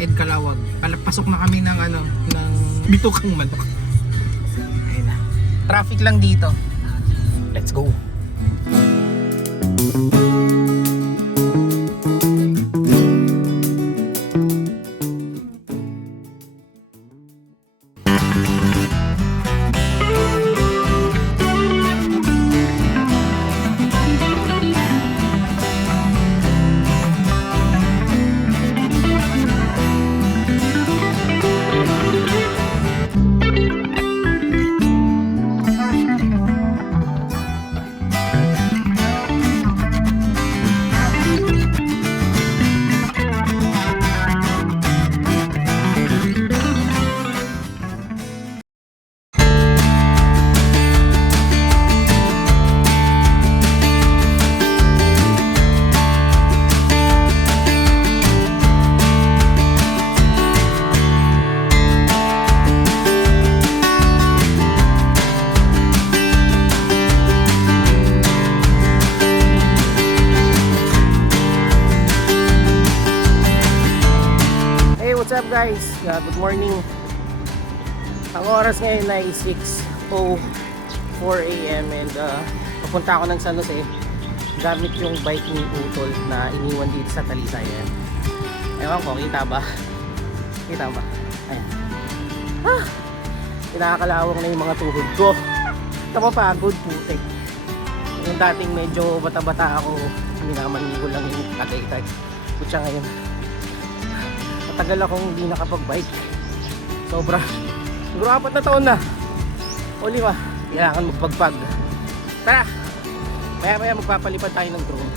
and Calawag. Pasok na kami ng ng Bitukang Manok. Ayun na. Traffic lang dito. Let's go. What's up guys? Good morning. Ang oras ngayon ay 6:04 AM and papunta ako ng San Jose gamit yung bike ni Utol na iniwan dito sa Talisay. Ewan ko, kita ba? Kita ba? Ayan. Kinakalawang na yung mga tuhod ko. Napapagod putik. Yung dating medyo bata-bata ako, minamanli ko lang yung Tagaytay. Kutsa ngayon, matagal akong hindi nakapag-bike. Sobra. Siguro 4 na taon na. O 5. Kailangan magpagpag. Tara! Maya-maya magpapalipad tayo ng drone.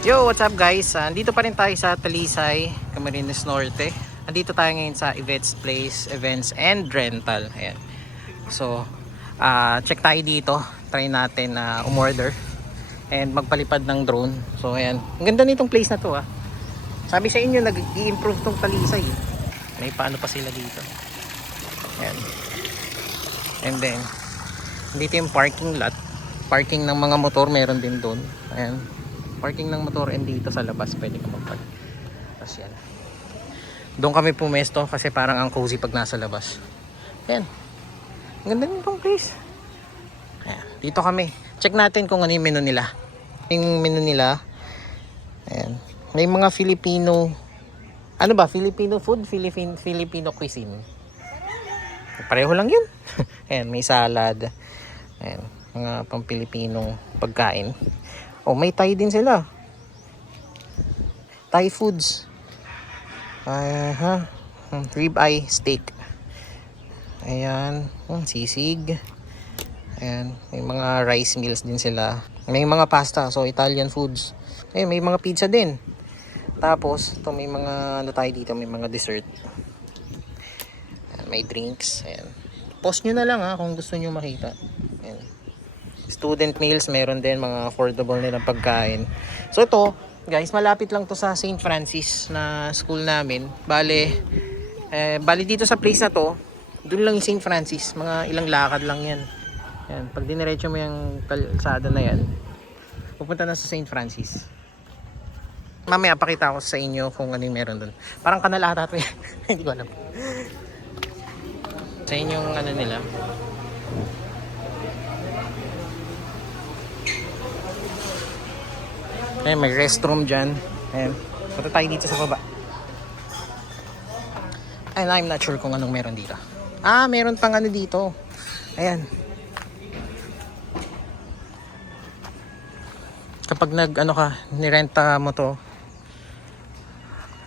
Yo, what's up guys? Andito pa rin tayo sa Talisay, Camarines Norte. Andito tayo ngayon sa Yvette's Place Events and Rental. Ayan. So, check tayo dito. Try natin umorder and magpalipad ng drone. So, ayan. Ang ganda nitong place na to Sabi sa inyo, nag-i-improve tong Talisay. May paano pa sila dito. Ayan. And then, dito yung parking lot. Parking ng mga motor, meron din doon. Ayan. Parking ng motor and dito sa labas pwede ka mag-park. Tapos yan. Doon kami pumesto kasi parang ang cozy pag nasa labas. Ayan. Ang ganda nitong place. Ayan. Dito kami. Check natin kung ano yung menu nila. Yung menu nila. Ayan. May mga Filipino. Ano ba? Filipino food? Filipino cuisine. Pareho lang yun. Ayan. May salad. Ayan. Mga pang Pilipinong pagkain. Oh, may Thai din sila. Thai foods. Ribeye steak. Ayan, sisig. Ayan, may mga rice meals din sila. May mga pasta, so Italian foods. Ayan, may mga pizza din. Tapos, ito may mga tayo dito, may mga dessert. Ayan, may drinks. Ayan. Post nyo na lang kung gusto nyo makita. Ayan. Student meals, meron din mga affordable nilang pagkain. So ito, guys, malapit lang to sa St. Francis na school namin. Bale dito sa place na to, doon lang yung St. Francis. Mga ilang lakad lang yan. Yan. Pag diniretso mo yung kalsada na yan, pupunta na sa St. Francis. Mamaya pakita ko sa inyo kung ano yung meron doon. Parang kanal ata ito yan. Hindi ko alam. Sa inyo yung ano nila. Ayan, may restroom dyan. Ayan. Punta tayo dito sa baba. And I'm not sure kung anong meron dito. Ah, meron pang ano dito. Ayan. Kapag nag-ano ka, nirenta mo to.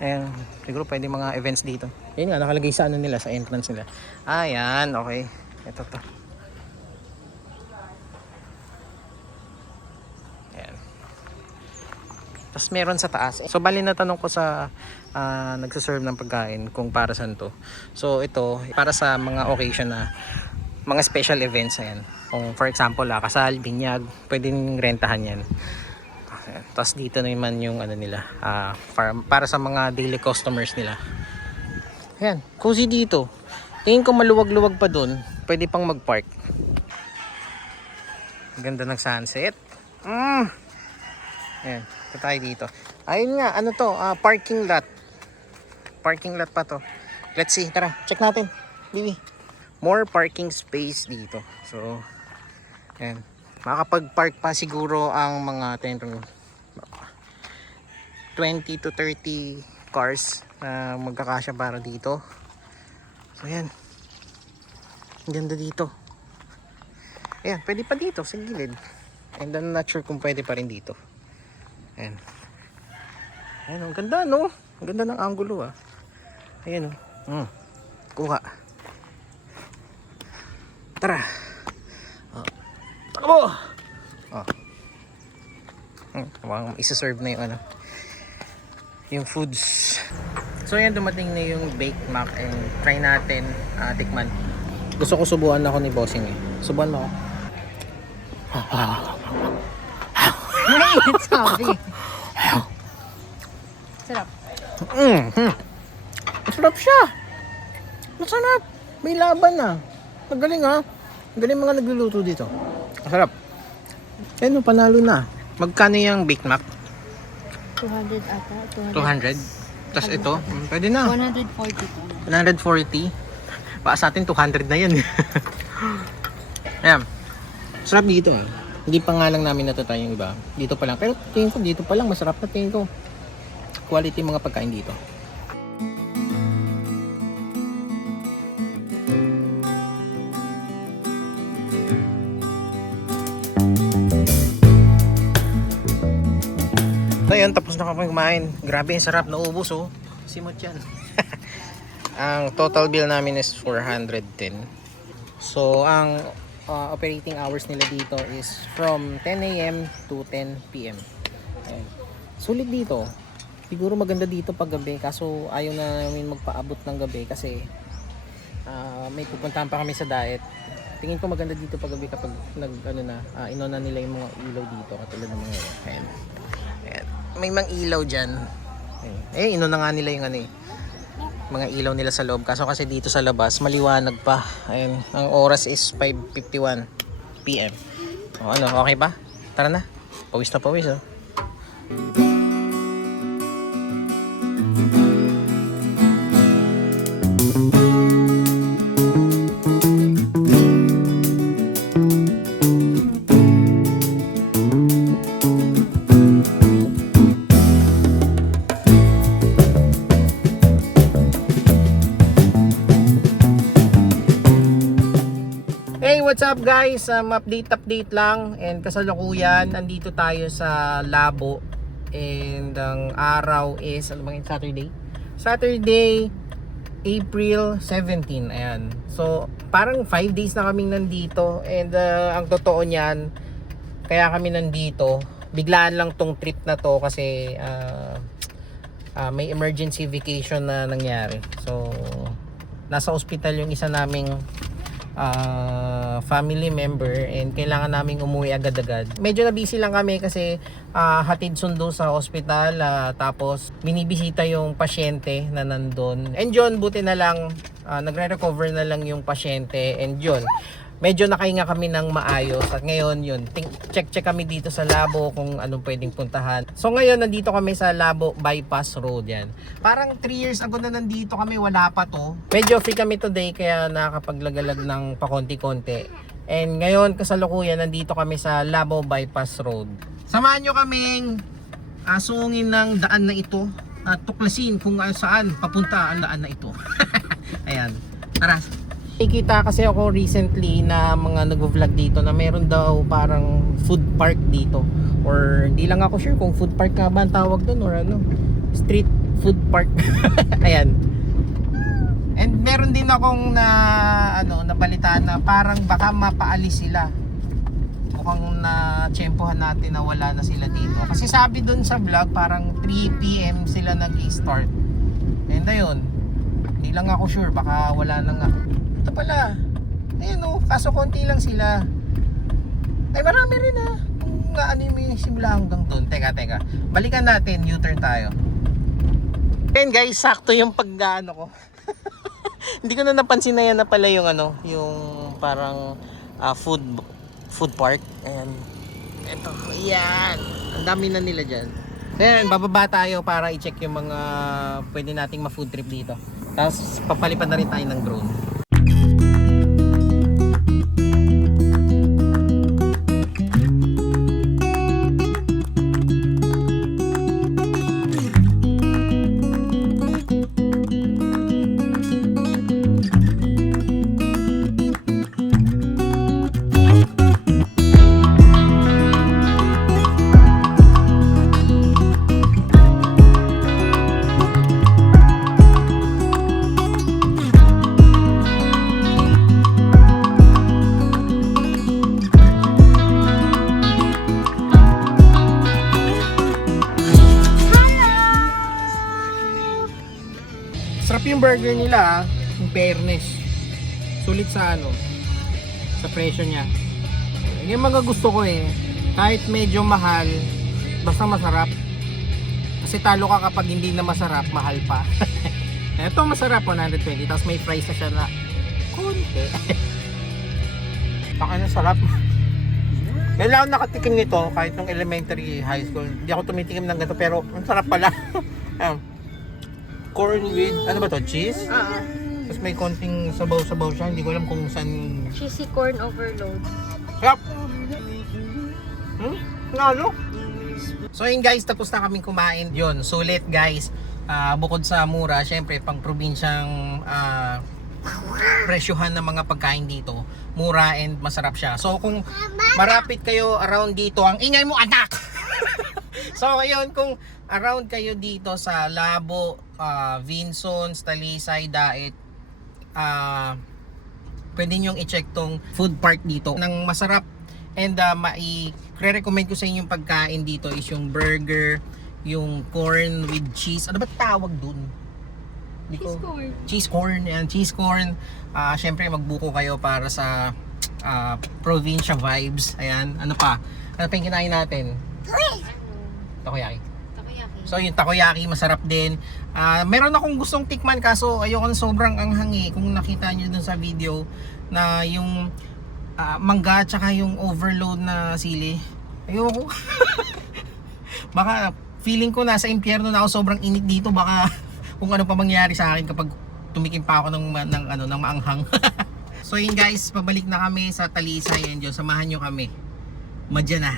Ayan. Siguro pwede mga events dito. Ayan nga, nakalagay sa ano nila, sa entrance nila. Ayan, okay. Ito to. Ayan. Tapos meron sa taas. So bali natanong ko sa nagsaserve ng pagkain kung para saan to. So ito, para sa mga occasion na mga special events. Ayan. Kung for example, kasal, binyag, pwedeng rentahan yan. Ayan. Tapos dito naman yung ano nila, para sa mga daily customers nila. Ayan, cozy dito. Tingin ko maluwag-luwag pa dun. Pwede pang mag-park. Ganda ng sunset. Ayan, ito tayo dito. Ayun nga, ano to? Parking lot. Parking lot pa to. Let's see, tara, check natin. Bibi. More parking space dito. So, ayan. Makakapag-park pa siguro ang mga 20 to 30 cars na magkakasya para dito. So, ayan. Ang ganda dito. Ayan, pwede pa dito sa gilid. And I'm not sure kung pwede pa rin dito. Ayan. Ayan, ang ganda, no? Ang ganda ng angulo, Ayan, kuha. Tara. Takbo! Isa-serve na yung yung foods. So yan, dumating na yung baked mac and try natin tikman. Gusto ko subuan ako ni Bossing Subuan mo ako. Sabi. Sarap. Masarap siya. Masarap. May laban Magaling Magaling mga nagluluto dito. Masarap. Ano, panalo na. Magkano yung baked mac? 200 ata. 200. Tapos ito, pwede na. 140 to. 140. Baka sa atin 200 na yan. Ayan. Sarap dito Hindi pa nga lang namin natatry yung iba. Dito pa lang. Pero tingin ko dito pa lang masarap na tingin ko. Quality mga pagkain dito. So yun, tapos na kami kumain. Grabe, sarap, naubos Simot yan. Ang total bill namin is 410. So ang operating hours nila dito is from 10 AM to 10 PM. Ayan. Sulit dito. Siguro maganda dito pag gabi, kaso ayaw na namin magpaabot ng gabi kasi may pupuntahan pa kami sa diet. Tingin ko maganda dito pag gabi kapag inona nila yung mga ilaw dito katulad ng mga ayan. Ayan. May mga ilaw dyan. Inuna nga nila yung mga ilaw nila sa loob. Kaso kasi dito sa labas, maliwanag pa. Ayan. Ang oras is 5:51 PM. Okay pa? Tara na. Pawis na pawis What's up guys? Update lang and kasalukuyan nandito tayo sa Labo and ang araw is Saturday? Saturday, April 17. Ayan. So parang 5 days na kaming nandito and ang totoo niyan, kaya kami nandito, biglaan lang tong trip na to kasi may emergency vacation na nangyari. So nasa ospital yung isa naming family member and kailangan naming umuwi agad-agad. Medyo na busy lang kami kasi hatid sundo sa ospital, tapos binibisita yung pasyente na nandun. And yun, buti na lang nagre-recover na lang yung pasyente and yun, medyo nakahinga kami ng maayos at ngayon yun, check kami dito sa Labo kung anong pwedeng puntahan. So ngayon nandito kami sa Labo Bypass Road yan. Parang 3 years ago na nandito kami, wala pa to. Medyo free kami today kaya nakapaglagalag ng pakonti-konti. And ngayon kasalukuyan nandito kami sa Labo Bypass Road. Samahan nyo kaming sungin ng daan na ito at tuklasin kung saan papunta ang daan na ito. Ayan, tara. Nakikita kasi ako recently na mga nagvo-vlog dito na meron daw parang food park dito, or hindi lang ako sure kung food park nga ba ang tawag doon or ano, street food park. Ayan. And meron din akong nabalitaan na parang baka mapaalis sila. Mukhang na tsempohan natin na wala na sila dito. Kasi sabi dun sa vlog parang 3 PM sila nag-i-start. And ayun, hindi lang ako sure, baka wala na nga. Ito pala. Ayun kaso konti lang sila. Ay marami rin kung ano yung simula hanggang dun. Teka. Balikan natin, U-turn tayo. And guys, sakto yung paggaano ko. Hindi ko na napansin na yan na pala yung yung parang food park. Ayan. Ito, yan. Ang dami na nila dyan. So yan, bababa tayo para i-check yung mga pwede nating ma-food trip dito. Tapos papalipad na rin tayo ng drone. Sarap yung burger nila, in fairness. Sulit sa sa presyo niya. Yung mga gusto ko kahit medyo mahal, basta masarap. Kasi talo ka kapag hindi na masarap, mahal pa. Ito masarap, 120, tapos may price na siya na konti. Baka na sarap. Ngayon ako nakatikim nito kahit nung elementary, high school. Hindi ako tumitikim ng ganito, pero ang sarap pala. Corn with, ano ba to? Cheese? Tapos may konting sabaw-sabaw siya. Hindi ko alam kung saan. Cheesy corn overload. Sarap! Nalo? So yun guys, tapos na kaming kumain. Yun, sulit guys. Bukod sa mura, syempre pang probinsyang presyohan ng mga pagkain dito, mura and masarap siya. So kung marapit kayo around dito, ang ingay mo anak! So ayun, kung around kayo dito sa Labo, Vinsons, Talisay, Daet, pwede nyong i-check tong food park dito ng masarap. And i-recommend ko sa inyo yung pagkain dito is yung burger, yung corn with cheese. Ano ba tawag dun? Cheese corn. Cheese corn. Yan, cheese corn. Syempre magbuko kayo para sa provincia vibes. Ayan, ano pa? Ano pa yung kinain natin? Takoyaki. So yung takoyaki masarap din. Meron akong gustong tikman kaso ayoko na sobrang anghang kung nakita nyo dun sa video na yung mangga tsaka yung overload na sili. Ayoko. Baka feeling ko nasa impyerno na ako, sobrang init dito, baka kung ano pa mangyari sa akin kapag tumikim pa ako ng maanghang. So yun guys, pabalik na kami sa Talisay and yun, samahan nyo kami. Madya na.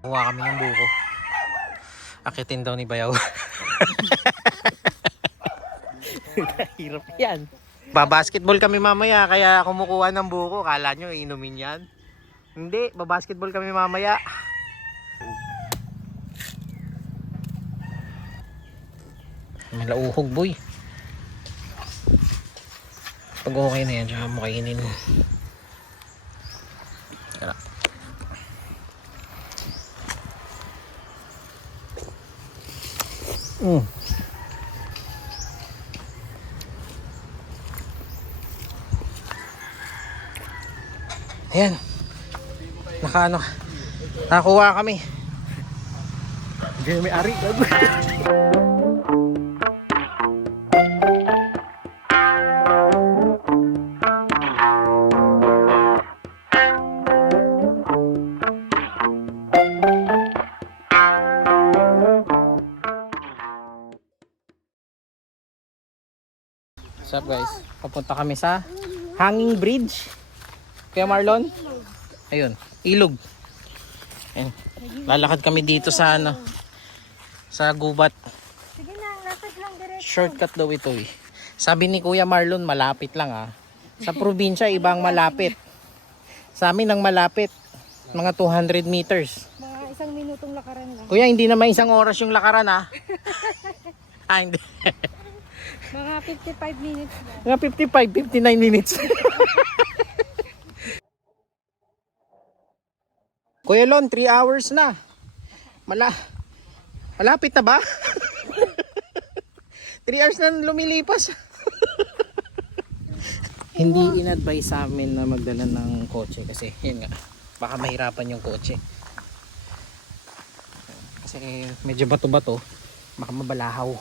Kuha kami ng buko. Akitin daw ni Bayaw. Hirap yan. Babasketball kami mamaya kaya kumukuha ng buko. Kala nyo inumin yan? Hindi, babasketball kami mamaya. Malauhog boy. Pag okay na yan, tsaka mo kainin. Tara. Mm. Ayan. Nakakuha kami. Hindi na may ari. What's up guys? Papunta kami sa Hanging Bridge. Kaya Marlon? Ayun, ilog. Ayun. Lalakad kami dito sa sa gubat. Sige na, lakad lang diretso. Shortcut daw ito eh. Sabi ni Kuya Marlon, malapit lang ah. Sa probinsya, ibang malapit. Sa amin ang malapit. Mga 200 meters. Mga 1 minutong lakaran lang. Kuya, hindi naman 1 oras yung lakaran ah. Hindi. Mga 55 minutes na. Mga 55, 59 minutes. Kuya Lon, 3 hours na. Malapit na ba? 3 hours na lumilipas. Hindi in-advise sa amin na magdala ng kotse kasi yun nga, baka mahirapan yung kotse. Kasi medyo bato-bato, baka mabalahaw.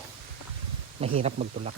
Mahirap magtulak.